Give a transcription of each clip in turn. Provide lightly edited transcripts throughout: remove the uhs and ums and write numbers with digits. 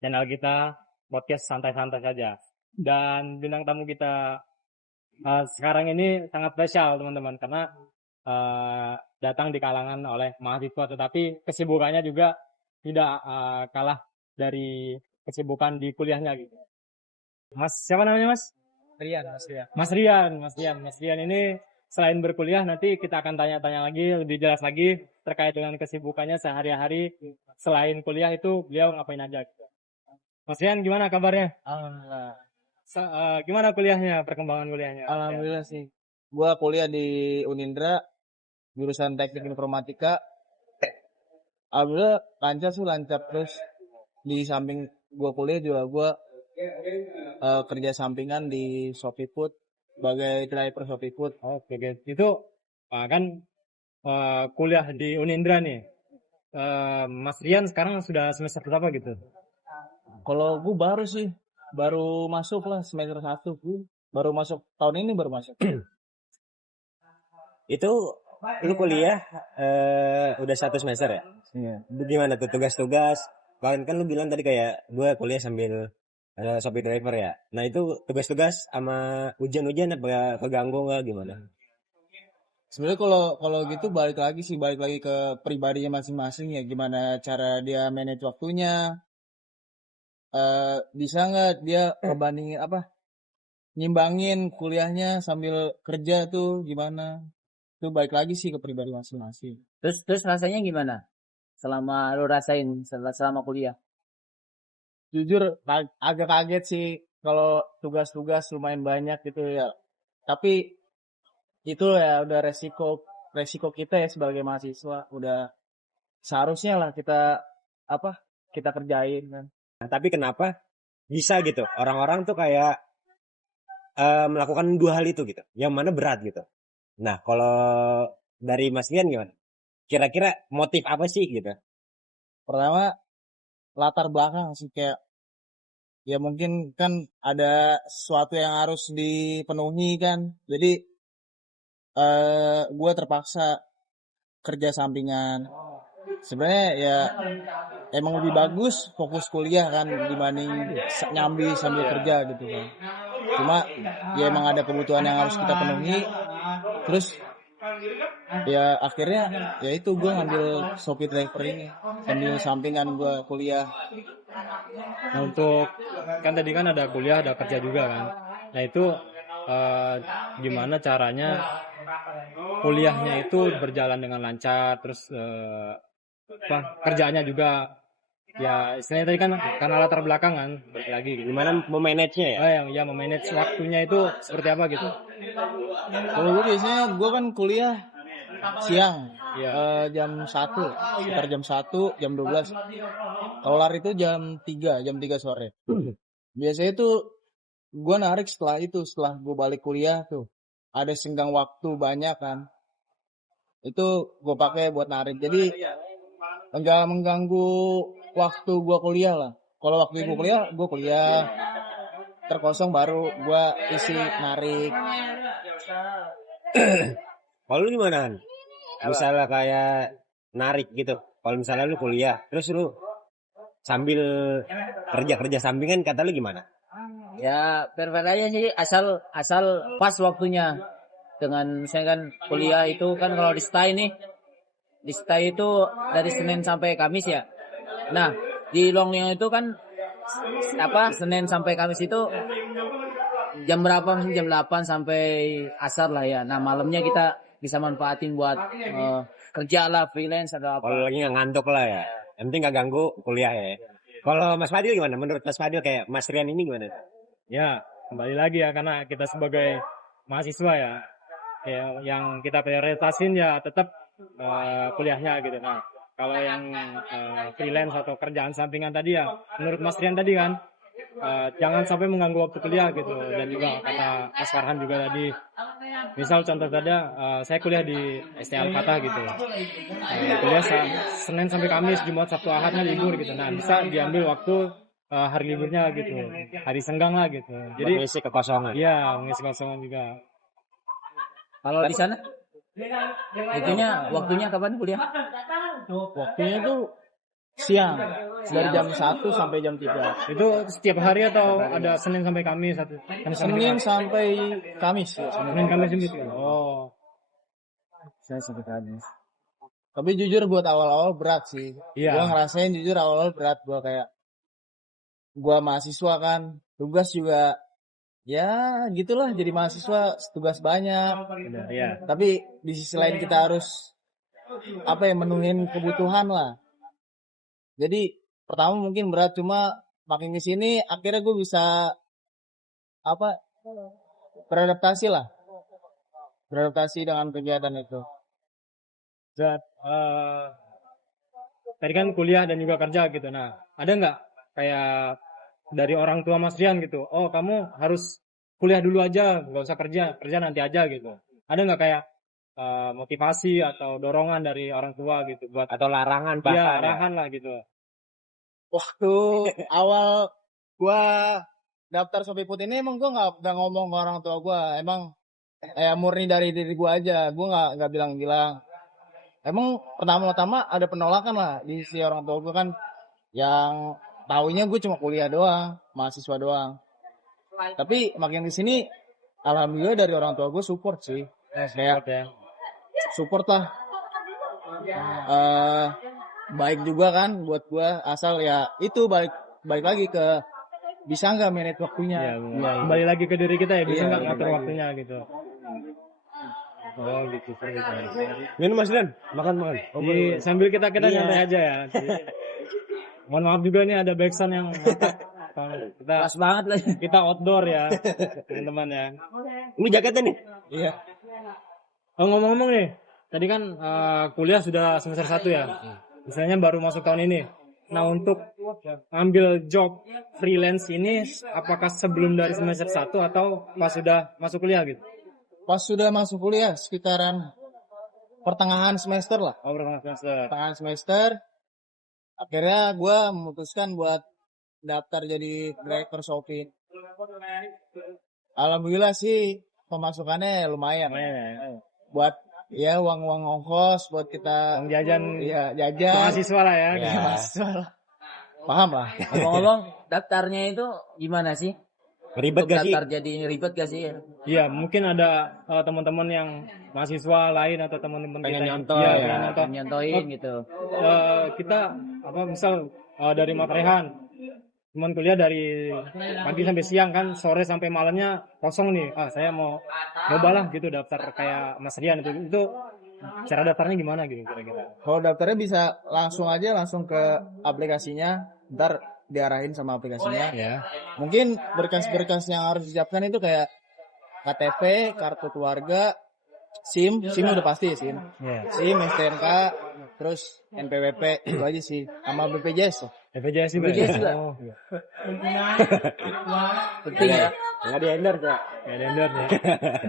channel kita podcast santai-santai saja. Dan bintang tamu kita sekarang ini sangat spesial teman-teman karena datang di kalangan oleh mahasiswa, tetapi kesibukannya juga tidak kalah dari kesibukan di kuliahnya gitu. Mas, siapa namanya Mas? Rian, Mas Rian. Mas Rian ini selain berkuliah nanti kita akan tanya-tanya lagi lebih jelas lagi terkait dengan kesibukannya sehari-hari selain kuliah itu beliau ngapain aja. Mas Rian gimana kabarnya? Alhamdulillah. Gimana kuliahnya, perkembangan kuliahnya? Alhamdulillah sih. Gua kuliah di Unindra, jurusan Teknik Informatika. Alhamdulillah lancar terus. Di samping gua kuliah juga gua kerja sampingan di Shopee Food sebagai driver Shopee Food. Oke, guys. Itu kan kuliah di Unindra nih. Mas Rian sekarang sudah semester berapa gitu? Kalau gua baru masuk lah semester 1. Baru masuk tahun ini baru masuk. Itu lu kuliah udah 1 semester ya? Iya. Gimana tuh tugas-tugas? Kan lu bilang tadi kayak gue kuliah sambil Shopee driver ya. Nah itu tugas-tugas sama ujian-ujian apa keganggu nggak gimana? Sebenarnya kalau gitu balik lagi ke pribadinya masing-masing ya, gimana cara dia manage waktunya. Bisa nggak dia ngebandingin nyimbangin kuliahnya sambil kerja tuh gimana? Itu balik lagi sih ke pribadi masing-masing. Terus rasanya gimana? Selama lu rasain selama kuliah? Jujur agak kaget sih kalau tugas-tugas lumayan banyak gitu ya. Tapi itu ya udah resiko kita ya sebagai mahasiswa, udah seharusnya lah kita kerjain kan. Nah, tapi kenapa bisa gitu? Orang-orang tuh kayak melakukan 2 hal itu gitu. Yang mana berat gitu. Nah kalau dari Mas Rian gimana? Kira-kira motif apa sih gitu? Pertama latar belakang sih, kayak ya mungkin kan ada sesuatu yang harus dipenuhi kan, jadi gue terpaksa kerja sampingan. Sebenarnya ya emang lebih bagus fokus kuliah kan dibanding nyambi sambil kerja gitu kan. Cuma ya emang ada kebutuhan yang harus kita penuhi. Terus ya akhirnya ya itu gue ngambil Shopee driver ini sambil sampingan gue kuliah. Nah, untuk kan tadi kan ada kuliah, ada kerja juga kan. Nah itu gimana caranya kuliahnya itu berjalan dengan lancar, terus kerjaannya juga ya istilahnya tadi kan karena latar belakang kan balik lagi gitu. Gimana memanage-nya ya? Ya memanage waktunya itu seperti apa gitu? Kalau gue biasanya gue kan kuliah siang, Iya. jam 1, sekitar jam 1, jam 12. Kelar itu jam 3 sore. Biasanya tuh gue narik setelah gue balik kuliah tuh. Ada senggang waktu banyak kan. Itu gue pakai buat narik. Jadi enggak mengganggu waktu gue kuliah lah. Kalau waktu gue kuliah, terkosong baru gue isi narik. Kalau lu gimana? Misalnya kayak narik gitu. Kalau misalnya lu kuliah, terus lu sambil kerja sampingan, kata lu gimana? Ya perfect aja sih, asal pas waktunya. Dengan misalnya kan kuliah itu kan kalau di STAI itu dari Senin sampai Kamis ya. Nah di Longyong itu kan Senin sampai Kamis itu jam berapa? Jam 8 sampai asar lah ya. Nah malamnya kita bisa manfaatin buat kerja lah, freelance atau apa. Kalau lagi nggak ngantuk lah ya. Yang penting nggak ganggu kuliah ya. Kalau Mas Fadil gimana? Menurut Mas Fadil kayak Mas Rian ini gimana? Ya kembali lagi ya karena kita sebagai mahasiswa ya yang kita prioritasin ya tetap kuliahnya gitu. Nah kalau yang freelance atau kerjaan sampingan tadi ya menurut Mas Rian tadi kan jangan sampai mengganggu waktu kuliah gitu. Dan juga kata Mas Farhan juga tadi, misal contoh saja saya kuliah di ST Al-Fatah gitu, kuliah Senin sampai Kamis, Jumat, Sabtu, Ahadnya libur gitu. Nah bisa diambil waktu hari liburnya gitu, hari senggang lah gitu. Jadi mengisi kekosongan. Iya, mengisi kekosongan juga. Kalau di sana waktunya kapan kuliah? Waktunya tuh siang dari jam 1 sampai jam 3. Itu setiap hari atau ada Senin sampai Kamis satu? Senin sampai Kamis ya. Senin Kamis gitu. Oh. Saya sampai Kamis. Tapi jujur buat awal-awal berat sih. Iya. Gua ngerasain jujur awal-awal berat. Gua mahasiswa kan, tugas juga ya gitulah, jadi mahasiswa tugas banyak. Benar, ya. Tapi di sisi lain kita harus menuhin kebutuhan lah. Jadi pertama mungkin berat, cuma makin kesini akhirnya gue bisa beradaptasi dengan kegiatan itu. Dan, tadi kan kuliah dan juga kerja gitu. Nah, ada nggak kayak dari orang tua Mas Rian gitu? Oh, kamu harus kuliah dulu aja, nggak usah kerja nanti aja gitu. Ada nggak kayak motivasi atau dorongan dari orang tua gitu buat Atau larangan ya bahkan ya. arahan lah gitu? Waktu awal gua daftar Shopee ini emang gua nggak ngomong ke orang tua gua, emang murni dari diri gua aja, gua nggak bilang-bilang. Emang pertama-tama ada penolakan lah di sisi orang tua gua kan, yang taunya gue cuma kuliah doang, mahasiswa doang. Tapi makin di sini alhamdulillah dari orang tua gue support sih, kayak Ya. support lah. Baik juga kan buat gue, asal ya itu balik lagi ke bisa nggak manage waktunya. Ya, kembali lagi ke diri kita ya, bisa Iya, nggak balik ngatur lagi. waktunya gitu. Oh gitu. Minum Mas Dian, makan. Jadi sambil kita Iya. nyantai aja ya. Mohon maaf juga nih ada backsound yang kita Pas banget lah. kita outdoor ya teman-teman ya. Ini jaketnya nih. Iya. Oh, ngomong-ngomong nih, tadi kan kuliah sudah semester 1 ya. Misalnya baru masuk tahun ini. Nah, untuk ambil job freelance ini apakah sebelum dari semester 1 atau pas sudah masuk kuliah gitu? Pas sudah masuk kuliah sekitaran pertengahan semester lah. Oh, berapa semester? Pertengahan semester akhirnya gue memutuskan buat daftar jadi driver Shopee. Alhamdulillah sih pemasukannya lumayan. Lumayan ya. Buat ya uang ongkos buat kita Yang jajan ya jajan. mahasiswa lah ya. Ya. Mahasiswa lah. Paham lah. Ngomong-ngomong, daftarnya itu gimana sih? Ribet Untuk gak sih? daftar jadi ribet gak sih? Iya, mungkin ada teman-teman yang mahasiswa lain atau teman-teman Pengen kita yang- nyontoh iya, ya. pengen nyontoh. Nyontoin gitu. Kita misal dari Mas Rehan cuman kuliah dari pagi sampai siang kan, sore sampai malamnya kosong nih. Saya mau cobalah gitu daftar kayak Mas Rian itu cara daftarnya gimana gitu kira-kira? Kalau daftarnya bisa langsung ke aplikasinya, ntar diarahin sama aplikasinya. Ya. Mungkin berkas-berkas yang harus disiapkan itu kayak KTP, kartu keluarga, SIM udah pasti ya SIM. Iya. SIM, STNK, terus NPWP itu aja sih, sama BPJS. BPJS juga. BPJS juga. Oh, Penting ya. Nggak di endorse ya. ya endorse ya.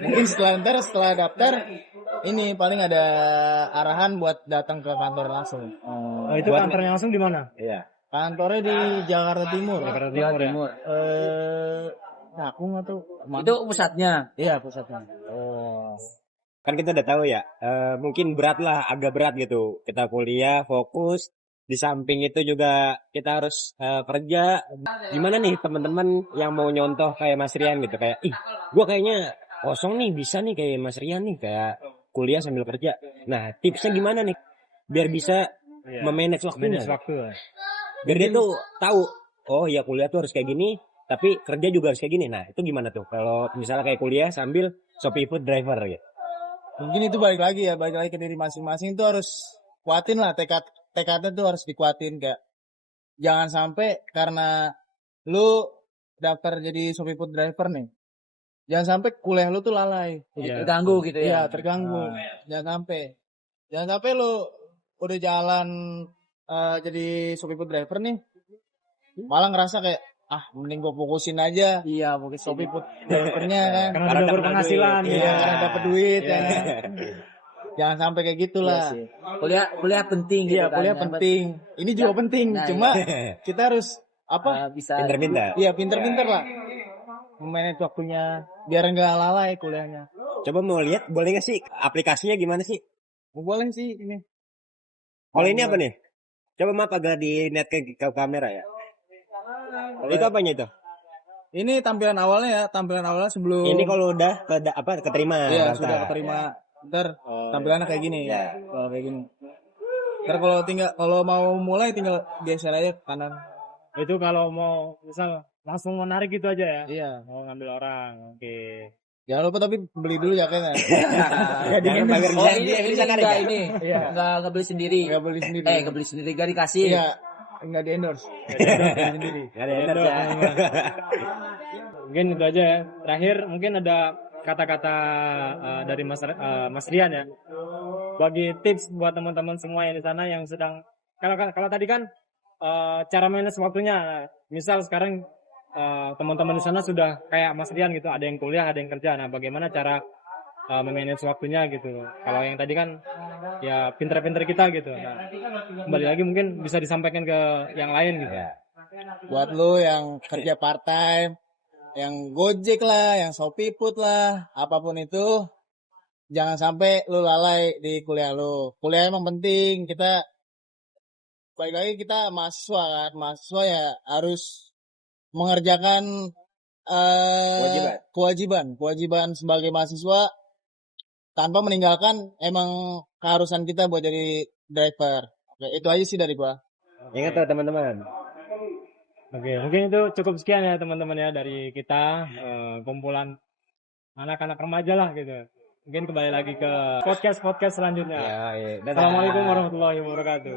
Mungkin setelah daftar, ini paling ada arahan buat datang ke kantor langsung. Oh, itu kantornya langsung di mana? Iya. Kantornya di Jakarta Timur. Jakarta Jawa Timur ya. Timur. Cakung atau Itu pusatnya. Iya pusatnya. Oh. Kan kita udah tahu ya, mungkin berat lah, agak berat gitu. Kita kuliah, fokus. Di samping itu juga kita harus kerja. Gimana nih teman-teman yang mau nyontoh kayak Mas Rian gitu. Kayak, gue kayaknya kosong nih, bisa nih kayak Mas Rian nih. Kayak kuliah sambil kerja. Nah, tipsnya gimana nih? Biar bisa Iya. memanage waktunya. Manage waktu lah. Biar dia tuh tahu, oh ya kuliah tuh harus kayak gini, tapi kerja juga harus kayak gini. Nah, itu gimana tuh? Kalau misalnya kayak kuliah sambil Shopee Food driver gitu. Mungkin itu balik lagi ke diri masing-masing, itu harus kuatin lah tekadnya tuh harus dikuatin, kayak jangan sampai karena lu daftar jadi Shopee Food driver nih, jangan sampai kuliah lu tuh lalai. Iya. Terganggu gitu Iya, ya. terganggu. Jangan sampai lu udah jalan jadi Shopee Food driver nih, malah ngerasa kayak mending gua fokusin aja Iya, mungkin Shopee Food drivernya kan. Karena Karena sudah dapat berpenghasilan duit. ya. Iya, karena dapat duit ya. Jangan sampai kayak gitulah. Kuliah penting gitu Iya, kan. kuliah penting. Ini juga penting. Nah, Cuma kita harus Bisa Pinter-pinter. Iya, pinter-pinter lah. Memanage waktunya biar nggak lalai kuliahnya. Coba mau lihat, boleh nggak sih aplikasinya gimana sih? Boleh sih ini. Kalau ini apa nih? Coba maaf agak dilihat ke kamera ya. Itu apanya itu? Ini tampilan awalnya sebelum Ini kalau udah keterima. iya daftar. sudah keterima, ntar Oh, tampilannya kayak gini. ya. Kalau kayak gini. Ntar kalau mau mulai tinggal geser aja ke kanan. Itu kalau mau misal langsung menarik gitu aja ya. Iya. Mau ngambil orang. Oke. Jangan lupa tapi beli dulu jaketnya. Jangan pamer Oh, dia ini bisa narik enggak ya? ini. Iya. Enggak beli sendiri. Nggak beli sendiri. Enggak beli sendiri, enggak dikasih. Iya. Enggak di endorse. Beli sendiri. Nggak ada endorse ya. Mungkin itu aja ya. Terakhir mungkin ada kata-kata dari Mas Rian ya. Bagi tips buat teman-teman semua yang di sana yang sedang kalau tadi kan cara manage waktunya. Misal sekarang teman-teman di sana sudah kayak Mas Rian gitu, ada yang kuliah, ada yang kerja. Nah, bagaimana cara memanage waktunya gitu. Kalau yang tadi kan ya pinter-pinter kita gitu. Nah, kembali lagi mungkin bisa disampaikan ke yang lain gitu. Ya. Buat lu yang kerja part time, yang Gojek lah, yang Shopee Food lah, apapun itu, jangan sampai lu lalai di kuliah lu. Kuliah emang penting, balik lagi kita mahasiswa kan, mahasiswa ya harus mengerjakan kewajiban sebagai mahasiswa tanpa meninggalkan emang keharusan kita buat jadi driver. Oke, itu aja sih dari gua. Ingat tuh teman-teman. Oke, mungkin itu cukup sekian ya teman-teman ya dari kita kumpulan anak-anak remaja lah gitu. Mungkin kembali lagi ke podcast selanjutnya. Ya, iya. Dadah. Assalamualaikum warahmatullahi wabarakatuh.